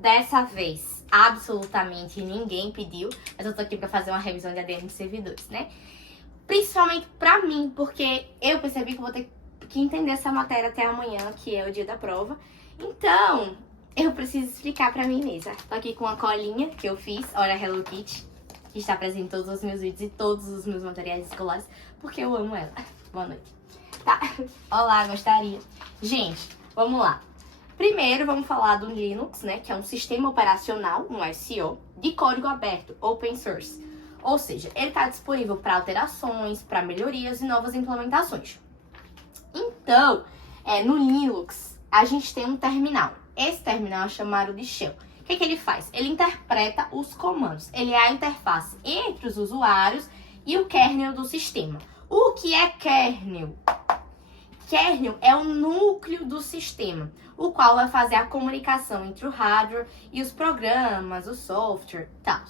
Dessa vez, absolutamente ninguém pediu, mas eu tô aqui pra fazer uma revisão de ADN de servidores, né? Principalmente pra mim, porque eu percebi que eu vou ter que entender essa matéria até amanhã, que é o dia da prova. Então, eu preciso explicar pra mim mesma. Tô aqui com uma colinha que eu fiz, olha a Hello Kitty, que está presente em todos os meus vídeos e todos os meus materiais escolares, porque eu amo ela. Boa noite. Tá? Olá, gostaria. Gente, vamos lá. Primeiro, vamos falar do Linux, né, que é um sistema operacional, um SO, de código aberto, open source. Ou seja, ele está disponível para alterações, para melhorias e novas implementações. Então, no Linux, a gente tem um terminal. Esse terminal é chamado de shell. O que ele faz? Ele interpreta os comandos. Ele é a interface entre os usuários e o kernel do sistema. O que é kernel? Kernel é o núcleo do sistema, o qual vai fazer a comunicação entre o hardware e os programas, o software e tal.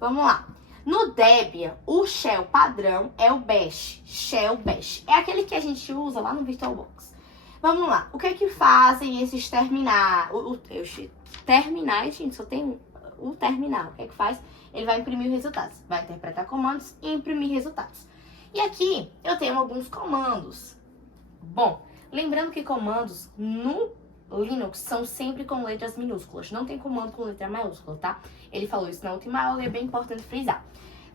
Vamos lá. No Debian, o shell padrão é o bash, shell bash. É aquele que a gente usa lá no VirtualBox. Vamos lá. O que é que fazem esses terminais? Terminais, gente, só tem o terminal. O que é que faz? Ele vai imprimir os resultados. Vai interpretar comandos e imprimir resultados. E aqui eu tenho alguns comandos. Bom, lembrando que comandos no Linux são sempre com letras minúsculas. Não tem comando com letra maiúscula, tá? Ele falou isso na última aula e é bem importante frisar.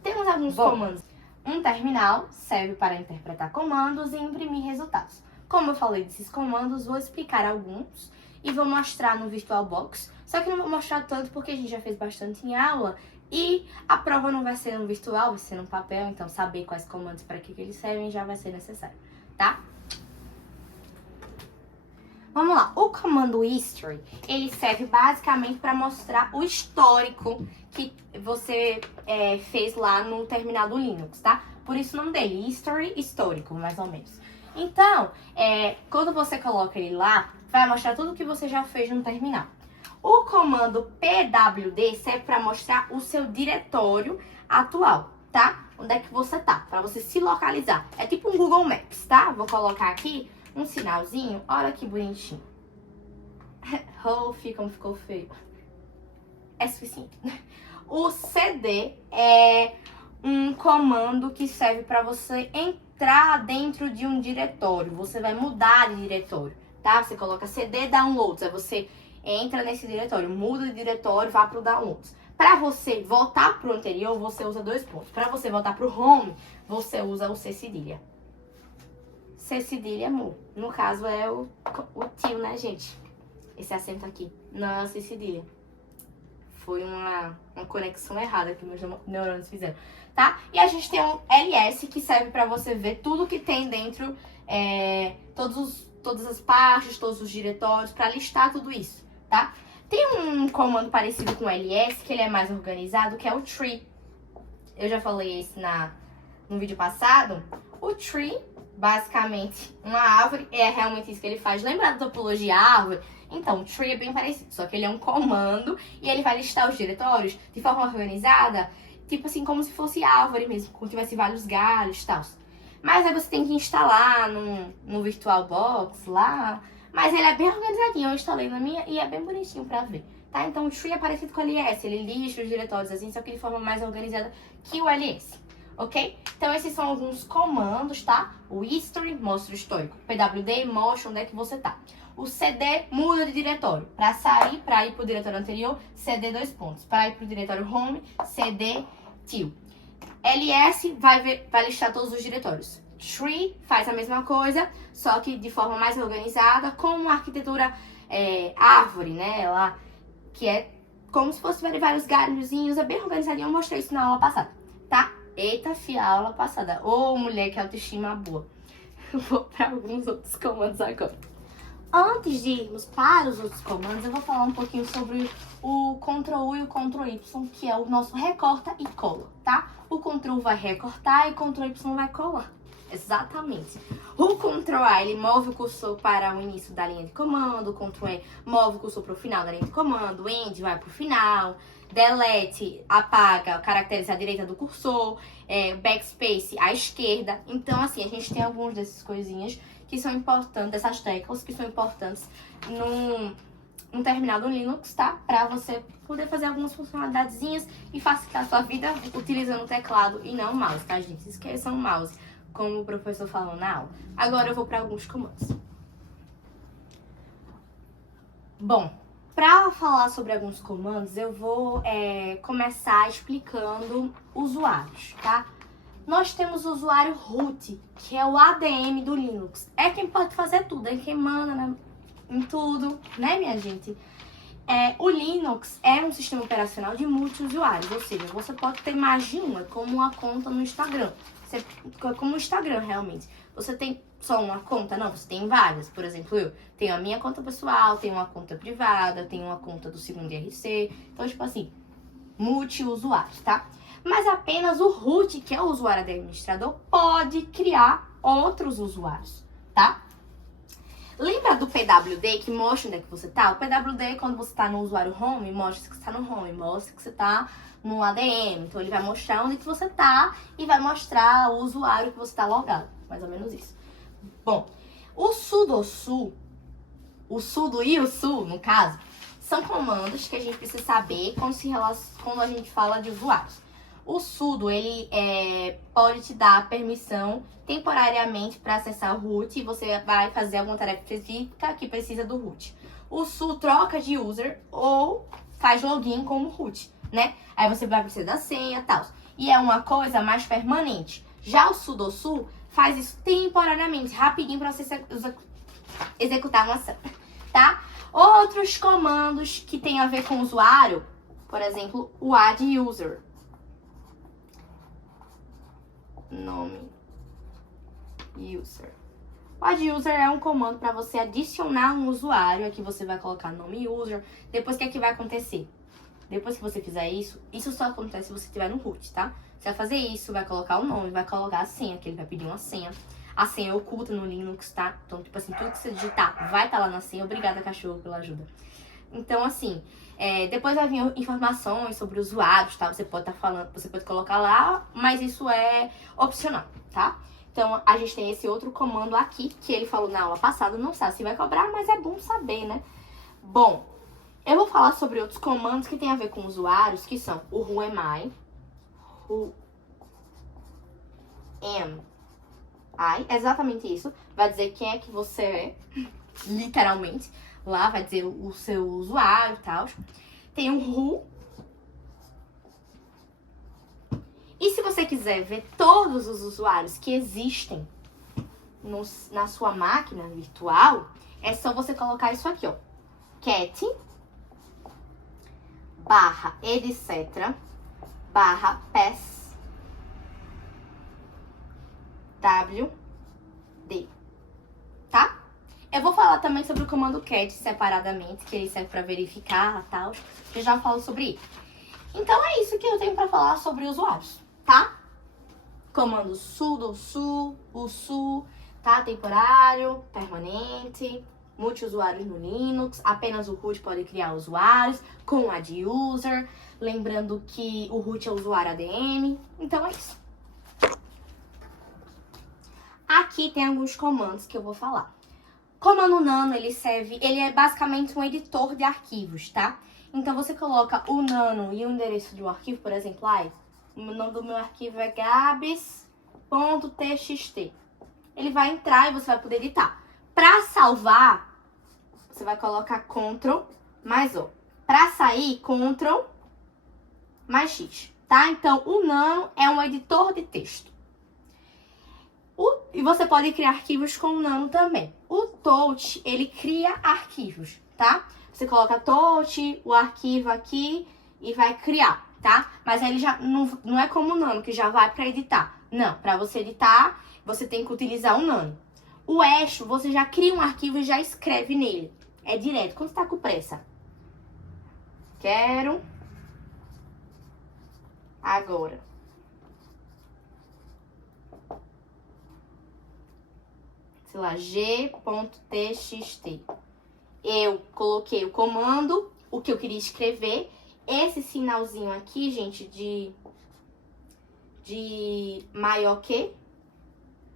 Temos alguns comandos. Um terminal serve para interpretar comandos e imprimir resultados. Como eu falei desses comandos, vou explicar alguns e vou mostrar no VirtualBox. Só que não vou mostrar tanto porque a gente já fez bastante em aula e a prova não vai ser no virtual, vai ser no papel. Então saber quais comandos para que eles servem já vai ser necessário, tá? Vamos lá, o comando history, ele serve basicamente para mostrar o histórico que você fez lá no terminal do Linux, tá? Por isso o nome dele, history, histórico, mais ou menos. Então, quando você coloca ele lá, vai mostrar tudo que você já fez no terminal. O comando pwd serve para mostrar o seu diretório atual, tá? Onde é que você tá, para você se localizar. É tipo um Google Maps, tá? Vou colocar aqui um sinalzinho, olha que bonitinho. Oh, como ficou feio. É suficiente. O cd é um comando que serve para você entrar dentro de um diretório. Você vai mudar de diretório, tá? Você coloca cd downloads, aí você entra nesse diretório, muda de diretório, vai pro downloads. Para você voltar pro anterior, você usa 2 pontos. Para você voltar pro home, você usa o c cedilha. C cedilha mu. No caso é o tio, né, gente? Esse acento aqui. Não é o C cedilha. Foi uma conexão errada que meus neurônios fizeram, tá? E a gente tem um ls que serve pra você ver tudo que tem dentro, todas as pastas, todos os diretórios, pra listar tudo isso, tá? Tem um comando parecido com o ls, que ele é mais organizado, que é o tree. Eu já falei isso no vídeo passado. O tree, basicamente, uma árvore, é realmente isso que ele faz. Lembra da topologia árvore? Então, o tree é bem parecido, só que ele é um comando e ele vai listar os diretórios de forma organizada, tipo assim, como se fosse árvore mesmo, como tivesse vários galhos e tal. Mas aí você tem que instalar no VirtualBox lá, mas ele é bem organizadinho, eu instalei na minha e é bem bonitinho pra ver, tá? Então, o tree é parecido com o ls, ele lista os diretórios assim, só que de forma mais organizada que o ls. Ok? Então, esses são alguns comandos, tá? O history mostra o histórico. pwd mostra onde é que você tá. O cd muda de diretório. Para sair, para ir pro diretório anterior, cd 2 pontos. Para ir pro diretório home, cd til. ls vai listar todos os diretórios. Tree faz a mesma coisa, só que de forma mais organizada, com uma arquitetura árvore, né? Ela, que é como se fosse vários galhozinhos, é bem organizadinho. Eu mostrei isso na aula passada, tá? Eita, fia, aula passada. Ô, mulher, que autoestima boa. Vou para alguns outros comandos agora. Antes de irmos para os outros comandos, eu vou falar um pouquinho sobre o Ctrl-U e o Ctrl-Y, que é o nosso recorta e cola, tá? O Ctrl vai recortar e o Ctrl-Y vai colar. Exatamente. O Ctrl-A, ele move o cursor para o início da linha de comando, o Ctrl-E move o cursor para o final da linha de comando, o End vai para o final, Delete apaga caracteres à direita do cursor, Backspace à esquerda. Então, assim, a gente tem algumas dessas coisinhas que são importantes, dessas teclas que são importantes um terminal do Linux, tá? Pra você poder fazer algumas funcionalidadezinhas e facilitar a sua vida utilizando o teclado e não o mouse, tá, gente? Esqueçam o mouse, como o professor falou na aula. Agora eu vou para alguns comandos. Bom, para falar sobre alguns comandos, eu vou começar explicando usuários, tá? Nós temos o usuário root, que é o ADM do Linux. É quem pode fazer tudo, é quem manda, né, em tudo, né, minha gente? O Linux é um sistema operacional de multi-usuários, ou seja, você pode ter mais de uma, como uma conta no Instagram. Como o Instagram, realmente. Você tem só uma conta? Não, você tem várias. Por exemplo, eu tenho a minha conta pessoal, tenho uma conta privada, tenho uma conta do segundo IRC. Então, tipo assim, multi-usuários, tá? Mas apenas o root, que é o usuário administrador, pode criar outros usuários, tá? Lembra do PWD que mostra onde é que você tá? O PWD, quando você tá no usuário home, mostra que você tá no home, mostra que você tá no ADM. Então, ele vai mostrar onde que você tá e vai mostrar o usuário que você tá logado. Mais ou menos isso. Bom, o sudo o sudo e o su, no caso, são comandos que a gente precisa saber quando a gente fala de usuários. O sudo, ele pode te dar permissão temporariamente para acessar o root e você vai fazer alguma tarefa específica que precisa do root. O su troca de user ou faz login como root, né? Aí você vai precisar da senha e tal. E é uma coisa mais permanente. Já o sudosu faz isso temporariamente, rapidinho para você executar uma ação, tá? Outros comandos que tem a ver com o usuário, por exemplo, o add user. Nome user. O add user é um comando para você adicionar um usuário. Aqui você vai colocar nome user. Depois, o que é que vai acontecer? Depois que você fizer isso, isso só acontece se você estiver no root, tá? Você vai fazer isso, vai colocar o nome, vai colocar a senha, que ele vai pedir uma senha. A senha é oculta no Linux, tá? Então, tipo assim, tudo que você digitar vai estar lá na senha. Obrigada, cachorro, pela ajuda. Então, assim, depois vai vir informações sobre usuários, tá? Você pode estar falando, você pode colocar lá, mas isso é opcional, tá? Então, a gente tem esse outro comando aqui, que ele falou na aula passada, não sabe se vai cobrar, mas é bom saber, né? Bom, eu vou falar sobre outros comandos que tem a ver com usuários, que são o who am I, exatamente isso, vai dizer quem é que você é, literalmente, lá vai dizer o seu usuário e tal. Tem o who. E se você quiser ver todos os usuários que existem na sua máquina virtual, é só você colocar isso aqui, ó. Cat / etc / pass wd, tá? Eu vou falar também sobre o comando cat separadamente, que ele serve para verificar e tal. Eu já falo sobre ele. Então é isso que eu tenho para falar sobre usuários, tá? Comando sudo, su, o su, tá? Temporário, permanente, multi-usuários no Linux, apenas o root pode criar usuários, com add user, lembrando que o root é o usuário ADM. Então é isso. Aqui tem alguns comandos que eu vou falar. Comando nano, ele é basicamente um editor de arquivos, tá? Então você coloca o nano e o endereço de um arquivo, por exemplo, o nome do meu arquivo é gabs.txt. Ele vai entrar e você vai poder editar. Para salvar, você vai colocar Ctrl mais O. Para sair, Ctrl mais X, tá? Então, o nano é um editor de texto. E você pode criar arquivos com o nano também. O touch, ele cria arquivos, tá? Você coloca touch, o arquivo aqui e vai criar, tá? Mas ele já não é como o nano, que já vai para editar. Não, para você editar, você tem que utilizar o nano. O eixo, você já cria um arquivo e já escreve nele. É direto, quando você tá com pressa. Quero agora. Sei lá, g.txt. Eu coloquei o comando, o que eu queria escrever. Esse sinalzinho aqui, gente, de maior que.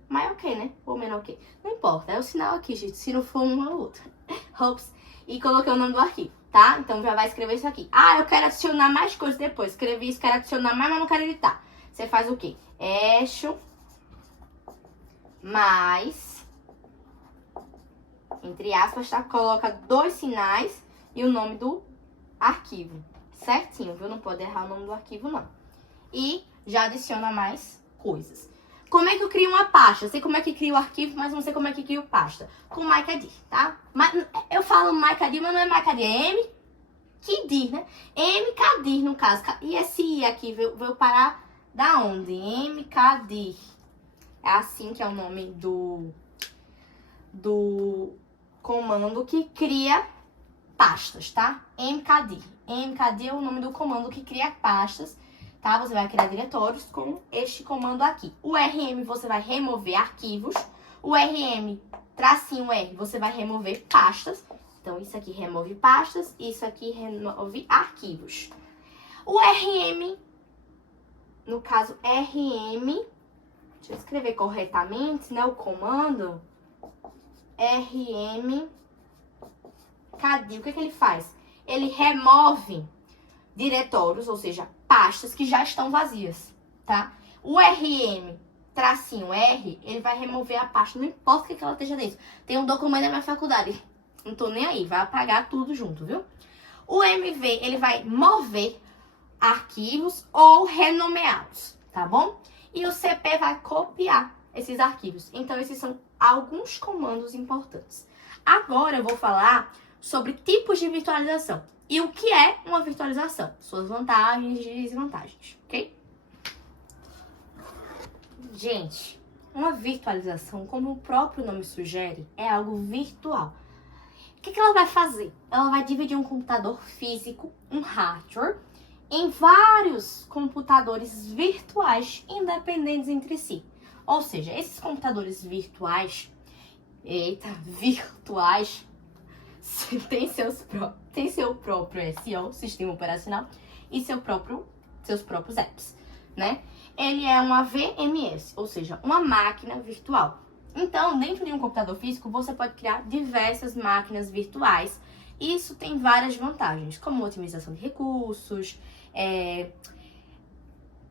Maior que, né? Ou menor que. Não importa, é o sinal aqui, gente. Se não for um, é outro. Ops. e coloquei o nome do arquivo, tá? Então já vai escrever isso aqui. Ah, eu quero adicionar mais coisas depois. Escrevi isso, quero adicionar mais, mas não quero editar. Você faz o quê? Echo mais, entre aspas, tá? Coloca 2 sinais e o nome do arquivo. Certinho, viu? Não pode errar o nome do arquivo, não. E já adiciona mais coisas. Como é que eu crio uma pasta? Eu sei como é que crio o arquivo, mas não sei como é que crio pasta. Com MyCadir, tá? Eu falo MyCadir, mas não é MyCadir, é MCadir, né? MCadir, no caso. E esse I aqui veio parar da onde? MCadir. É assim que é o nome do comando que cria pastas, tá? MCadir. MCadir é o nome do comando que cria pastas, tá? Você vai criar diretórios com este comando aqui. O RM você vai remover arquivos. O RM, tracinho R, você vai remover pastas. Então, isso aqui remove pastas, isso aqui remove arquivos. O RM, no caso RM, deixa eu escrever corretamente, né? O comando RM Cadir, o que ele faz? Ele remove diretórios, ou seja, pastas que já estão vazias, tá? O RM, tracinho R, ele vai remover a pasta, não importa o que ela esteja dentro. Tem um documento da minha faculdade, não tô nem aí, vai apagar tudo junto, viu? O MV, ele vai mover arquivos ou renomeá-los, tá bom? E o CP vai copiar esses arquivos. Então, esses são alguns comandos importantes. Agora eu vou falar sobre tipos de virtualização. E o que é uma virtualização? Suas vantagens e desvantagens, ok? Gente, uma virtualização, como o próprio nome sugere, é algo virtual. O que ela vai fazer? Ela vai dividir um computador físico, um hardware, em vários computadores virtuais independentes entre si. Ou seja, esses computadores virtuais, virtuais, tem seu próprio SO, sistema operacional, e seus próprios apps, né? Ele é uma VMS, ou seja, uma máquina virtual. Então, dentro de um computador físico, você pode criar diversas máquinas virtuais. Isso tem várias vantagens, como otimização de recursos,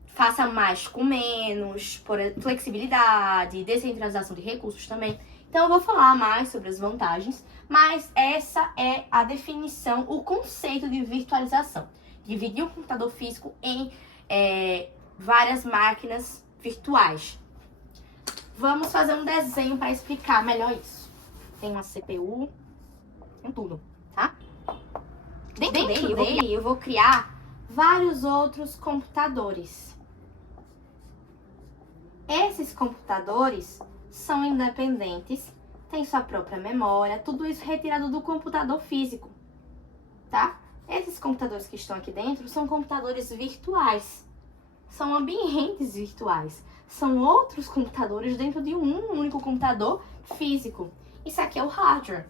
faça mais com menos, flexibilidade, descentralização de recursos também. Então, eu vou falar mais sobre as vantagens, mas essa é a definição, o conceito de virtualização. Dividir um computador físico em várias máquinas virtuais. Vamos fazer um desenho para explicar melhor isso. Tem uma CPU, tem tudo, tá? Dentro dele, eu vou criar vários outros computadores. Esses computadores são independentes, têm sua própria memória, tudo isso retirado do computador físico, tá? Esses computadores que estão aqui dentro são computadores virtuais, são ambientes virtuais, são outros computadores dentro de um único computador físico. Isso aqui é o hardware.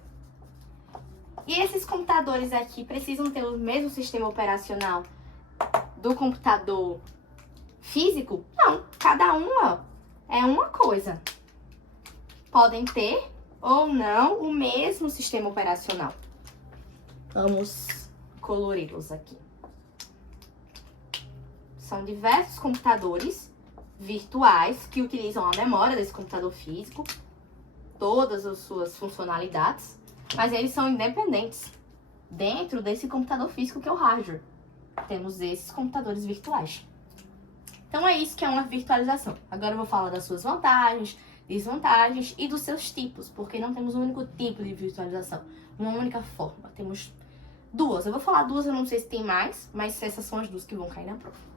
E esses computadores aqui precisam ter o mesmo sistema operacional do computador físico? Não, cada uma é uma coisa. Podem ter ou não o mesmo sistema operacional. Vamos colori-los aqui. São diversos computadores virtuais que utilizam a memória desse computador físico, todas as suas funcionalidades, mas eles são independentes dentro desse computador físico que é o hardware. Temos esses computadores virtuais. Então é isso que é uma virtualização. Agora eu vou falar das suas vantagens, desvantagens e dos seus tipos, porque não temos um único tipo de virtualização, uma única forma. Temos duas. Eu vou falar duas, eu não sei se tem mais, mas essas são as duas que vão cair na prova.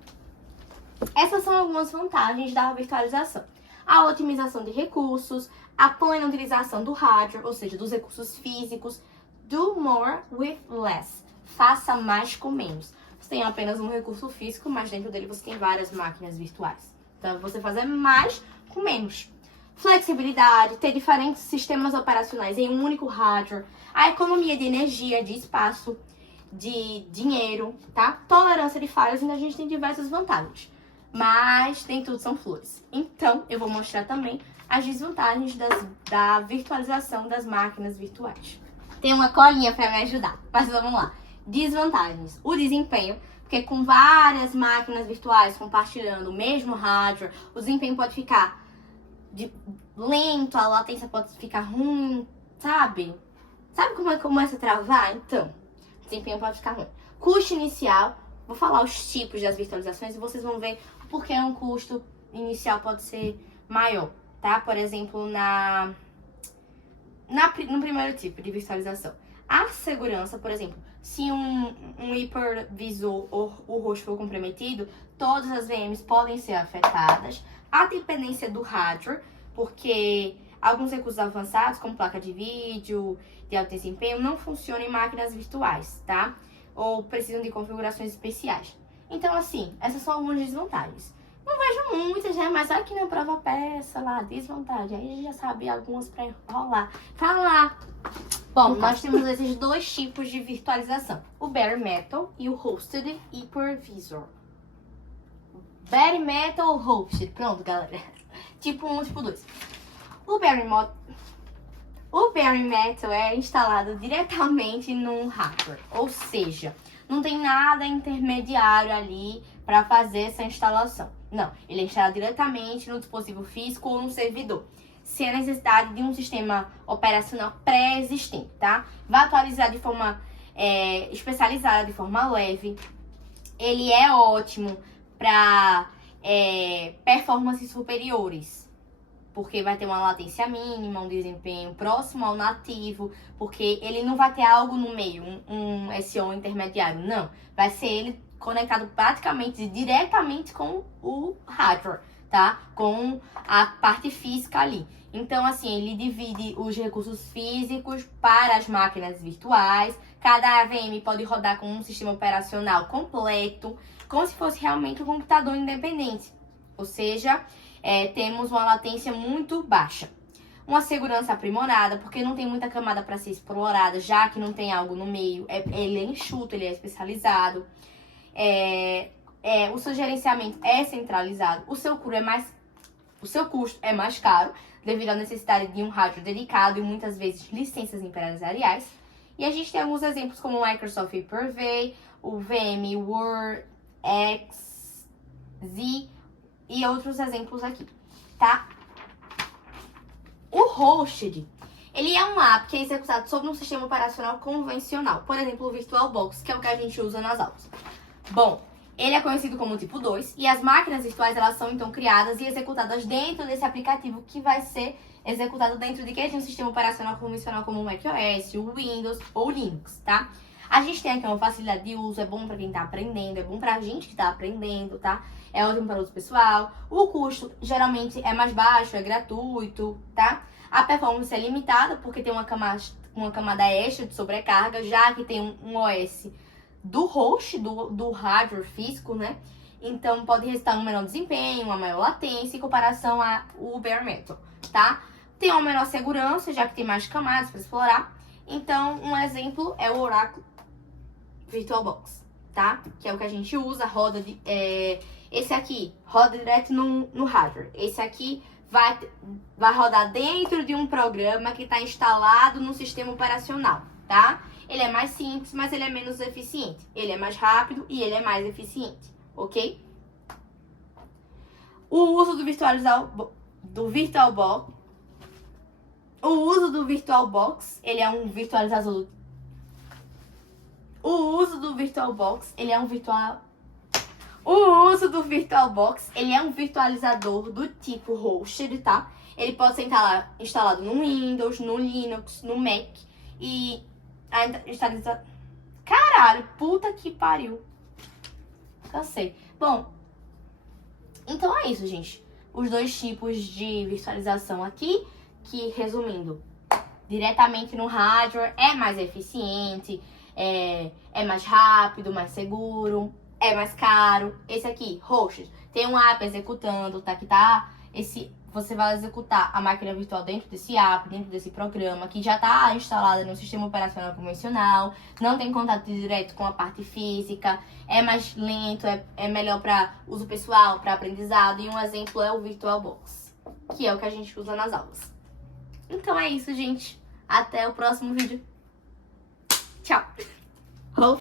Essas são algumas vantagens da virtualização. A otimização de recursos, a plena utilização do hardware, ou seja, dos recursos físicos. Do more with less. Faça mais com menos. Você tem apenas um recurso físico, mas dentro dele você tem várias máquinas virtuais. Então, você fazer mais com menos. Flexibilidade, ter diferentes sistemas operacionais em um único hardware. A economia de energia, de espaço, de dinheiro, tá? Tolerância de falhas, ainda a gente tem diversas vantagens. Mas nem tudo são flores. Então, eu vou mostrar também as desvantagens da virtualização das máquinas virtuais. Tem uma colinha pra me ajudar, mas vamos lá. Desvantagens. O desempenho, porque com várias máquinas virtuais compartilhando o mesmo hardware, o desempenho pode ficar lento, a latência pode ficar ruim, sabe? Sabe como é que começa a travar? Então, o desempenho pode ficar ruim. Custo inicial, vou falar os tipos das virtualizações e vocês vão ver por que um custo inicial pode ser maior, tá? Por exemplo, no primeiro tipo de virtualização. A segurança, por exemplo, se um hipervisor ou o host for comprometido, todas as VMs podem ser afetadas. A dependência do hardware, porque alguns recursos avançados, como placa de vídeo, de alto desempenho, não funcionam em máquinas virtuais, tá? Ou precisam de configurações especiais. Então, assim, essas são algumas desvantagens. Não vejo muitas, né? Mas aqui na prova peça lá, desvantagem. Aí a gente já sabe algumas pra enrolar. Falar. Bom, nós temos esses dois tipos de virtualização. O Bare Metal e o Hosted Hypervisor. Bare Metal ou Hosted? Pronto, galera. Tipo 1, tipo 2. O Bare Metal é instalado diretamente num hardware. Ou seja, não tem nada intermediário ali para fazer essa instalação. Não, ele é instalado diretamente no dispositivo físico ou no servidor, sem a necessidade de um sistema operacional pré-existente, tá? Vai atualizar de forma especializada, de forma leve. Ele é ótimo para performances superiores, porque vai ter uma latência mínima, um desempenho próximo ao nativo, porque ele não vai ter algo no meio, um SO intermediário, não. Vai ser ele conectado praticamente diretamente com o hardware, tá? Com a parte física ali. Então, assim, ele divide os recursos físicos para as máquinas virtuais. Cada VM pode rodar com um sistema operacional completo, como se fosse realmente um computador independente. Ou seja, temos uma latência muito baixa. Uma segurança aprimorada, porque não tem muita camada para ser explorada, já que não tem algo no meio. Ele é enxuto, ele é especializado. O seu gerenciamento é centralizado. O seu custo é mais caro, devido à necessidade de um hardware dedicado e muitas vezes licenças empresariais. E a gente tem alguns exemplos como o Microsoft Hyper-V, o VMware XZ e outros exemplos aqui, tá? O Hosted, ele é um app que é executado sobre um sistema operacional convencional. Por exemplo, o VirtualBox, que é o que a gente usa nas aulas. Bom, ele é conhecido como tipo 2 e as máquinas virtuais, elas são então criadas e executadas dentro desse aplicativo que vai ser executado dentro de um sistema operacional convencional como o macOS, o Windows ou Linux, tá? A gente tem aqui uma facilidade de uso, é bom pra quem tá aprendendo, é bom pra gente que tá aprendendo, tá? É ótimo para o uso pessoal. O custo geralmente é mais baixo, é gratuito, tá? A performance é limitada porque tem uma camada extra de sobrecarga, já que tem um OS do host, do hardware físico, né? Então pode resultar um menor desempenho, uma maior latência em comparação ao Bare Metal, tá? Tem uma menor segurança, já que tem mais camadas para explorar. Então, um exemplo é o Oracle VirtualBox, tá? Que é o que a gente usa, roda esse aqui roda direto no hardware. Esse aqui vai rodar dentro de um programa que está instalado no sistema operacional, tá? Ele é mais simples, mas ele é menos eficiente. Ele é mais rápido e ele é mais eficiente, ok? O uso do VirtualBox. O uso do VirtualBox, ele é um virtualizador. O uso do VirtualBox, ele é um virtualizador do tipo hosted, tá? Ele pode ser instalado no Windows, no Linux, no Mac e Caralho, puta que pariu. Cansei. Bom, então é isso, gente. Os dois tipos de virtualização aqui, que resumindo, diretamente no hardware é mais eficiente, é mais rápido, mais seguro, é mais caro. Esse aqui, hosted, tem um app executando, você vai executar a máquina virtual dentro desse app, dentro desse programa, que já está instalada no sistema operacional convencional, não tem contato direto com a parte física, é mais lento, é melhor para uso pessoal, para aprendizado, e um exemplo é o VirtualBox, que é o que a gente usa nas aulas. Então é isso, gente. Até o próximo vídeo. Tchau!